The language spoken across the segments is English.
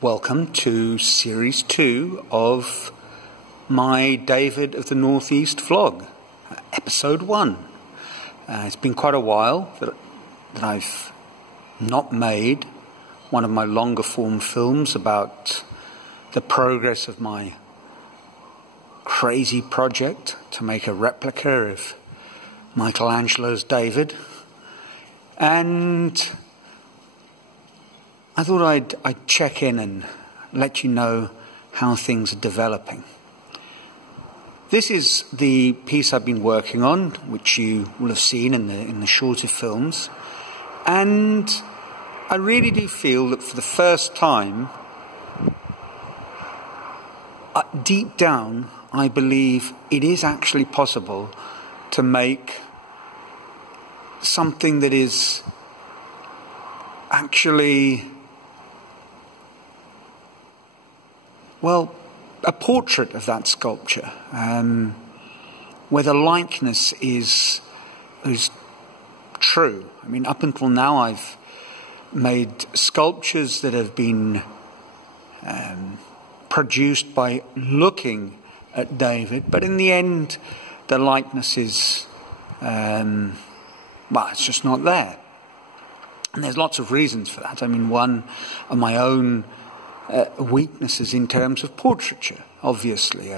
Welcome to Series 2 of my David of the Northeast vlog, Episode 1. It's been quite a while that I've not made one of my longer form films about the progress of my crazy project to make a replica of Michelangelo's David. And I thought I'd check in and let you know how things are developing. This is the piece I've been working on, which you will have seen in the shorter films. And I really do feel that for the first time, deep down, I believe it is actually possible to make something that is actually, well, a portrait of that sculpture, where the likeness is true. I mean, up until now I've made sculptures that have been produced by looking at David, but in the end the likeness is, well, it's just not there. And there's lots of reasons for that. I mean, one of my own weaknesses in terms of portraiture, obviously.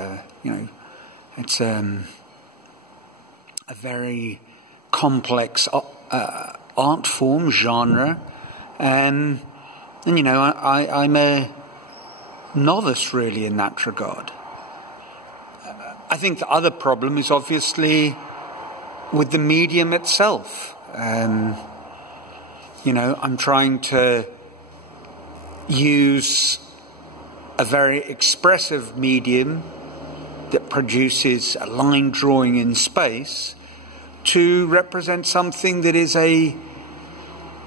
It's a very complex art form, genre, and I'm a novice really in that regard. I think the other problem is obviously with the medium itself. I'm trying to use a very expressive medium that produces a line drawing in space to represent something that is a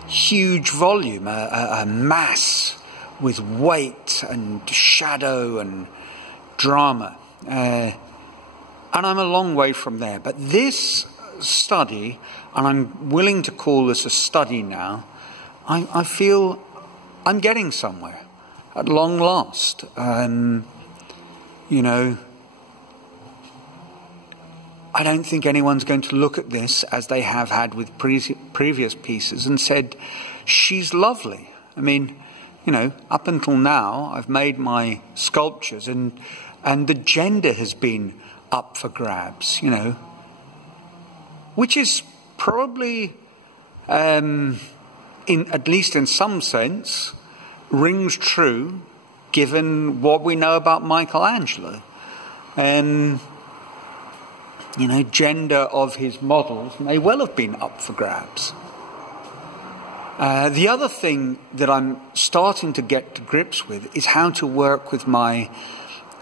huge volume, a mass with weight and shadow and drama. And I'm a long way from there. But this study, and I'm willing to call this a study now, I feel I'm getting somewhere at long last. I don't think anyone's going to look at this as they have had with previous pieces and said, she's lovely. I mean, up until now, I've made my sculptures and the gender has been up for grabs, which is probably, at least in some sense, rings true given what we know about Michelangelo. Gender of his models may well have been up for grabs. The other thing that I'm starting to get to grips with is how to work with my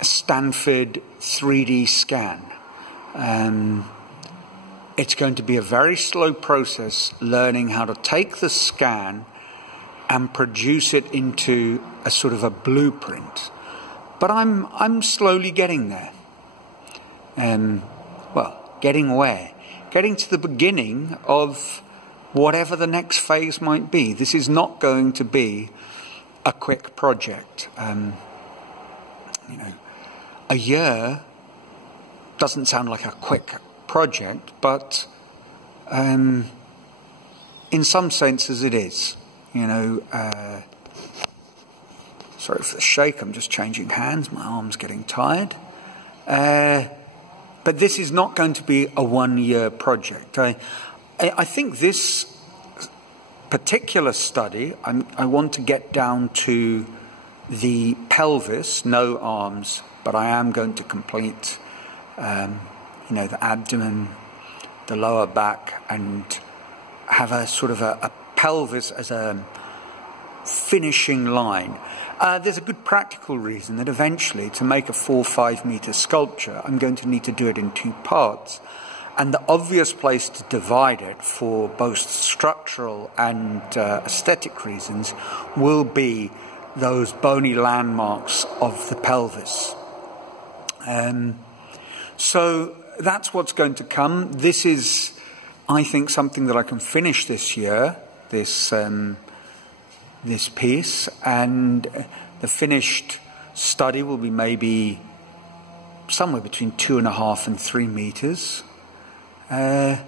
Stanford 3D scan. It's going to be a very slow process learning how to take the scan and produce it into a sort of a blueprint. But I'm slowly getting there. Getting where? Getting to the beginning of whatever the next phase might be. This is not going to be a quick project. A year doesn't sound like a quick project, but in some senses it is. Sorry for the shake, I'm just changing hands, my arm's getting tired. But this is not going to be a 1-year project. I think this particular study, I want to get down to the pelvis, no arms, but I am going to complete, the abdomen, the lower back, and have a sort of a pelvis as a finishing line. There's a good practical reason that eventually, to make a 4 or 5 meter sculpture, I'm going to need to do it in 2 parts. And the obvious place to divide it for both structural and aesthetic reasons will be those bony landmarks of the pelvis. So that's what's going to come. This is, I think, something that I can finish this year, this piece, and The finished study will be maybe somewhere between 2.5 and 3 meters. And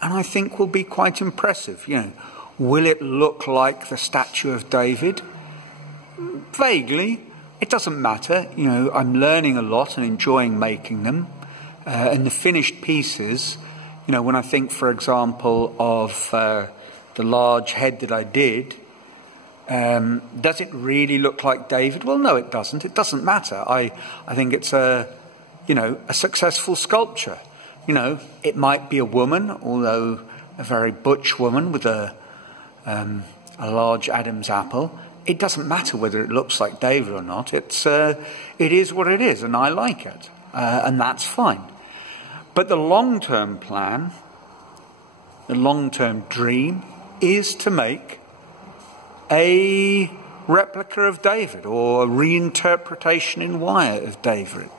I think will be quite impressive. You know, will it look like the statue of David? Vaguely. It doesn't matter. You know, I'm learning a lot and enjoying making them. And the finished pieces, you know, when I think, for example, of the large head that I did, does it really look like David? Well, no, it doesn't. It doesn't matter. I think it's a successful sculpture. You know, it might be a woman, although a very butch woman with a large Adam's apple. It doesn't matter whether it looks like David or not. It is what it is, and I like it, and that's fine. But the long-term plan, the long-term dream, is to make a replica of David, or a reinterpretation in wire of David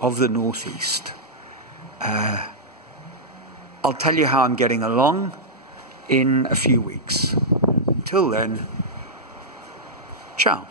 of the Northeast. I'll tell you how I'm getting along in a few weeks. Until then, ciao.